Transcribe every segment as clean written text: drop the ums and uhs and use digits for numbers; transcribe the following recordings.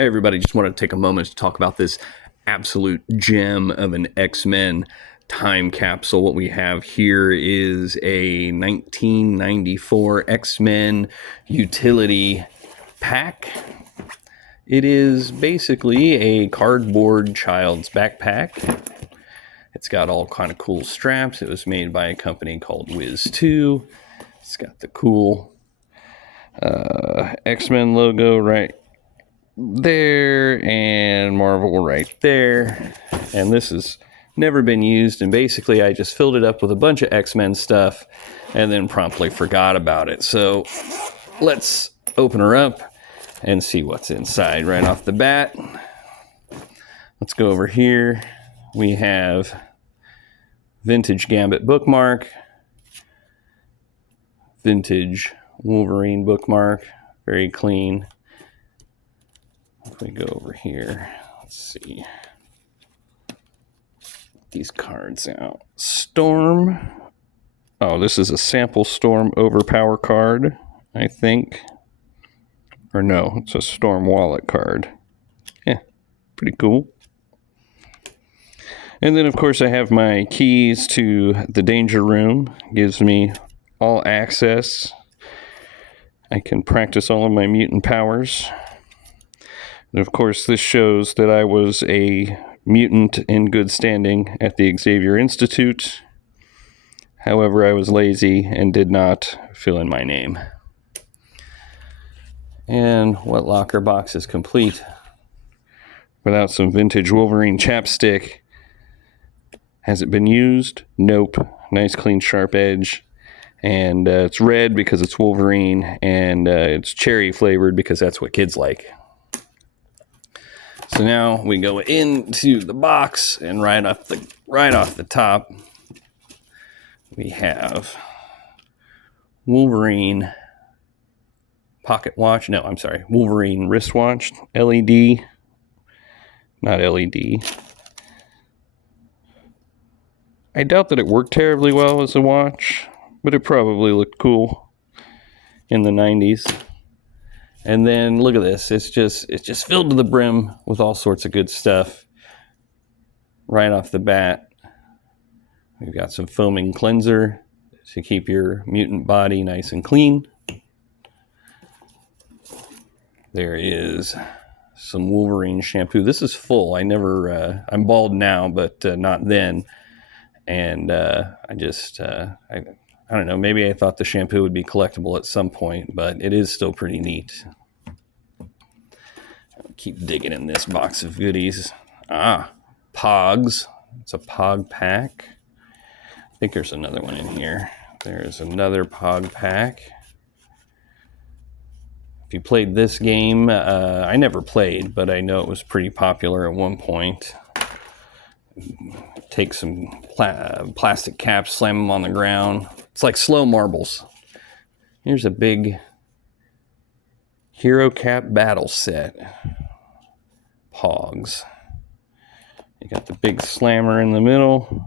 Hey, everybody, just wanted to take a moment to talk about this absolute gem of an X-Men time capsule. What we have here is a 1994 X-Men utility pack. It is basically a cardboard child's backpack. It's got all kind of cool straps. It was made by a company called Wiz2. It's got the cool X-Men logo right there and Marvel right there. And this has never been used, and basically I just filled it up with a bunch of X-Men stuff and then promptly forgot about it. So let's open her up and see what's inside right off the bat. Let's go over here. We have vintage Gambit bookmark, vintage Wolverine bookmark, very clean. If we go over here, let's see. These cards out. Storm. Oh, this is a sample Storm Overpower card, I think. Or no, it's a Storm Wallet card. Yeah, pretty cool. And then, of course, I have my keys to the Danger Room. Gives me all access. I can practice all of my mutant powers. And of course, this shows that I was a mutant in good standing at the Xavier Institute. However, I was lazy and did not fill in my name. And what locker box is complete without some vintage Wolverine chapstick? Has it been used? Nope. Nice, clean, sharp edge. And it's red because it's Wolverine, and it's cherry flavored because that's what kids like. So now we go into the box, and right off the top, we have Wolverine pocket watch. No, I'm sorry, Wolverine wristwatch, LED, not LED. I doubt that it worked terribly well as a watch, but it probably looked cool in the 90s. And then look at this. It's just filled to the brim with all sorts of good stuff. Right off the bat, we've got some foaming cleanser to keep your mutant body nice and clean. There is some Wolverine shampoo. This is full. I'm bald now, but not then. And I don't know, maybe I thought the shampoo would be collectible at some point, but it is still pretty neat. I'll keep digging in this box of goodies. Pogs. It's a Pog pack. I think there's another one in here. There's another Pog pack. If you played this game, I never played, but I know it was pretty popular at one point. Take some plastic caps, slam them on the ground. It's like slow marbles. Here's a big Hero Cap battle set. Pogs. You got the big slammer in the middle.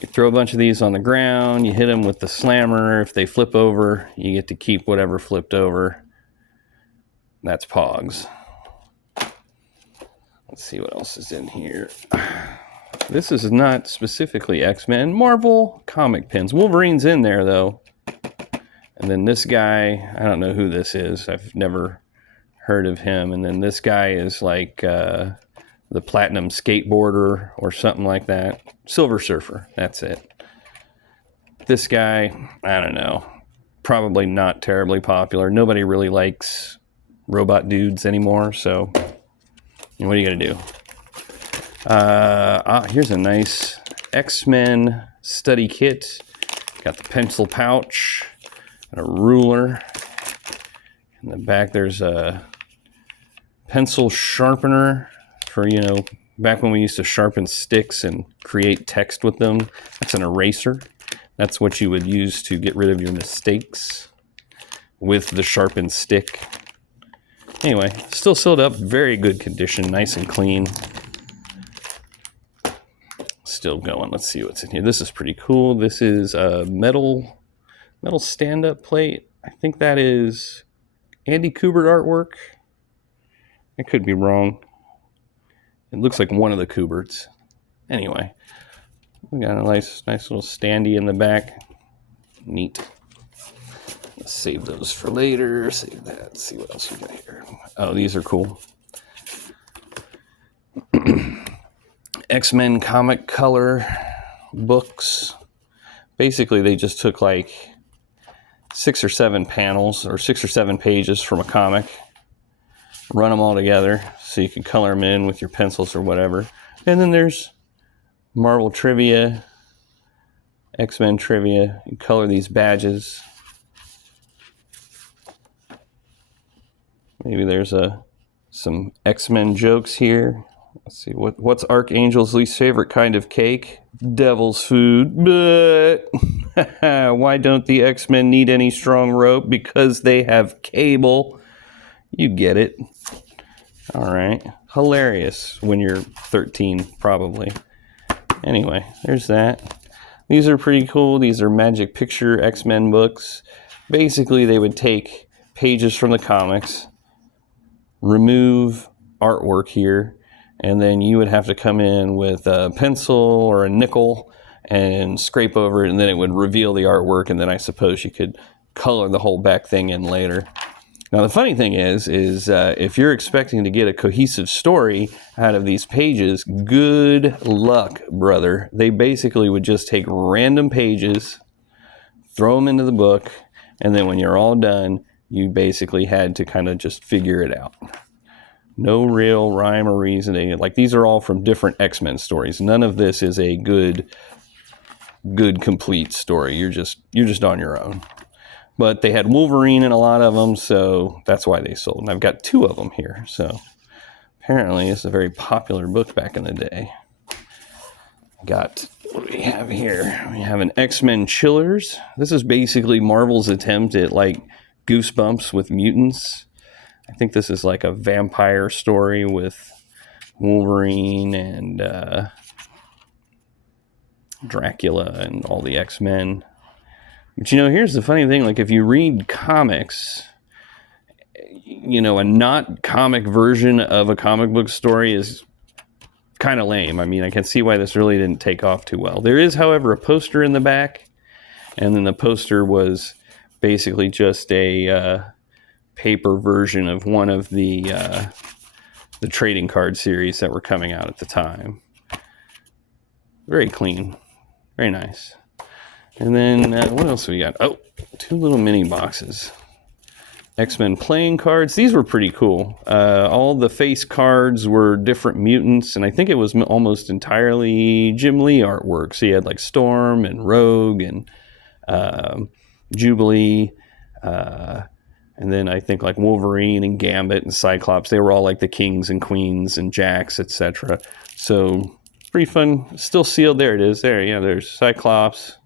You throw a bunch of these on the ground. You hit them with the slammer. If they flip over, you get to keep whatever flipped over. That's Pogs. Let's see what else is in here. This is not specifically X-Men. Marvel comic pins. Wolverine's in there, though. And then this guy, I don't know who this is. I've never heard of him. And then this guy is like the Platinum Skateboarder or something like that. Silver Surfer, that's it. This guy, I don't know. Probably not terribly popular. Nobody really likes robot dudes anymore, so what are you going to do? Here's a nice X-Men study kit. Got the pencil pouch and a ruler. In the back, there's a pencil sharpener for, back when we used to sharpen sticks and create text with them. That's an eraser. That's what you would use to get rid of your mistakes with the sharpened stick. Anyway, still sealed up, very good condition, nice and clean. Still going. Let's see what's in here. This is pretty cool. This is a metal stand-up plate. I think that is Andy Kubert artwork. I could be wrong. It looks like one of the Kuberts. Anyway, we got a nice little standee in the back. Neat. Let's save those for later. Save that. Let's see what else we got here. Oh, these are cool. X-Men comic color books. Basically, they just took like 6 or 7 panels or 6 or 7 pages from a comic, run them all together so you can color them in with your pencils or whatever. And then there's Marvel trivia, X-Men trivia. You color these badges. Maybe there's some X-Men jokes here. Let's see, what's Archangel's least favorite kind of cake? Devil's food. But why don't the X-Men need any strong rope? Because they have cable. You get it. All right. Hilarious when you're 13, probably. Anyway, there's that. These are pretty cool. These are Magic Picture X-Men books. Basically, they would take pages from the comics, remove artwork here, and then you would have to come in with a pencil or a nickel and scrape over it, and then it would reveal the artwork, and then I suppose you could color the whole back thing in later. Now, the funny thing is if you're expecting to get a cohesive story out of these pages, good luck, brother. They basically would just take random pages, throw them into the book, and then when you're all done, you basically had to kind of just figure it out. No real rhyme or reasoning. Like, these are all from different X-Men stories. None of this is a good complete story. You're just on your own. But they had Wolverine in a lot of them, so that's why they sold. And I've got 2 of them here. So apparently it's a very popular book back in the day. Got, what do we have here? We have an X-Men Chillers. This is basically Marvel's attempt at like Goosebumps with mutants. I think this is like a vampire story with Wolverine and Dracula and all the X-Men. But, you know, here's the funny thing. Like, if you read comics, you know, a not comic version of a comic book story is kind of lame. I mean, I can see why this really didn't take off too well. There is, however, a poster in the back. And then the poster was basically just a paper version of one of the trading card series that were coming out at the time. Very clean. Very nice. And then what else we got? Oh, 2 little mini boxes. X-Men playing cards. These were pretty cool. All the face cards were different mutants, and I think it was almost entirely Jim Lee artwork. So you had like Storm and Rogue and Jubilee, and then I think like Wolverine and Gambit and Cyclops. They were all like the kings and queens and jacks, etc. So pretty fun. Still sealed. There it is. There, yeah. There's Cyclops,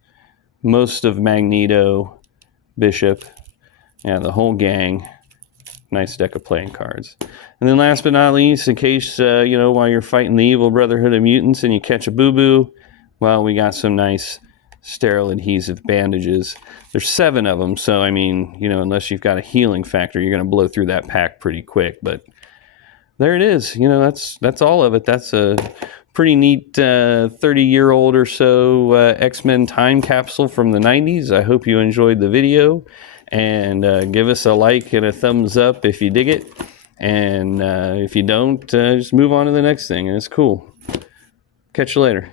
most of Magneto, Bishop, yeah, the whole gang. Nice deck of playing cards. And then last but not least, in case, you know, while you're fighting the evil Brotherhood of Mutants and you catch a boo-boo, well, we got some nice sterile adhesive bandages. There's 7 of them, so, I mean, you know, unless you've got a healing factor, you're going to blow through that pack pretty quick. But there it is. You know, that's all of it. That's a pretty neat 30-year-old or so X-Men time capsule from the 90s. I hope you enjoyed the video. And give us a like and a thumbs up if you dig it. And if you don't, just move on to the next thing. And it's cool. Catch you later.